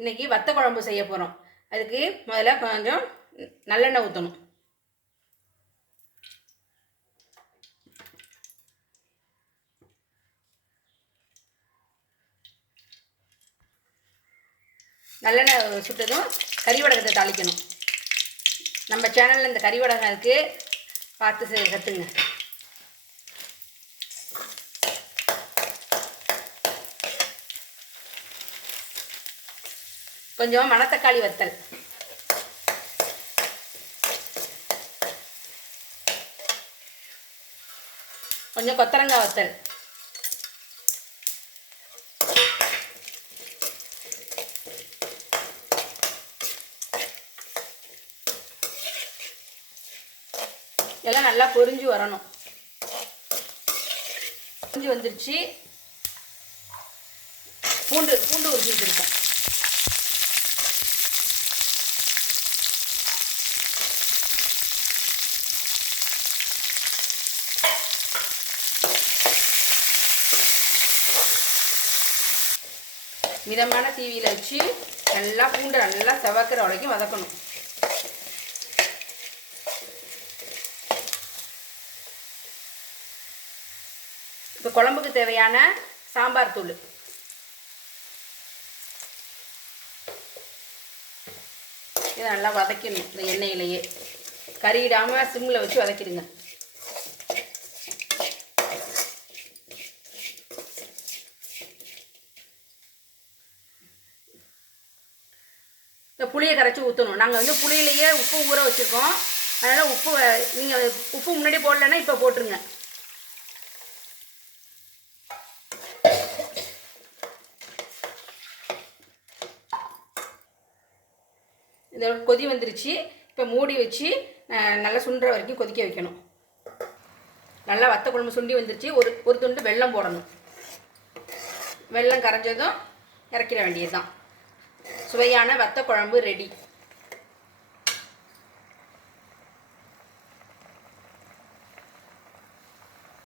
இன்றைக்கி வத்த குழம்பு செய்ய போகிறோம் அதுக்கு முதல்ல கொஞ்சம் நல்லெண்ணெய் ஊற்றணும் நல்லெண்ணெய் சுட்டதும் கறிவடகத்தை தாளிக்கணும். நம்ம சேனலில் இந்த கறிவடகம் இருக்குது பார்த்து கற்றுங்க கொஞ்சம் மணத்தக்காளி வத்தல். கொஞ்சம் கொத்தரங்காய் வத்தல். எல்லாம் நல்லா பொரிஞ்சு வரணும். பொரிஞ்சு வந்துருச்சு. பூண்டு பூண்டு உரிச்சு வச்சுருக்கேன் மிதமான தீவியில் வச்சு நல்லா பூண்டு நல்லா செவக்கிற வரைக்கும் வதக்கணும். இப்போ குழம்புக்கு தேவையான சாம்பார் தூள். இதை நல்லா வதக்கணும் இந்த எண்ணெயிலேயே. கறியிடாமல் சிம்மில் வச்சு வதக்கிடுங்க. இந்த புளியை கரைச்சி ஊற்றணும் நாங்கள் வந்து புளியிலேயே உப்பு ஊற வச்சுருக்கோம். அதனால் உப்பு நீங்கள் உப்பு முன்னாடி போடலைன்னா இப்போ போட்டுருங்க. இதோட கொதி வந்துருச்சு. இப்போ மூடி வச்சு நல்லா சுண்டுற வரைக்கும் கொதிக்க வைக்கணும். நல்லா வத்த குழம்பு சுண்டி வந்துருச்சு. ஒரு ஒரு துண்டு வெல்லம் போடணும். வெல்லம் கரைஞ்சதும் இறக்கிட வேண்டியது தான் சுவையான வத்த குழம்பு ரெடி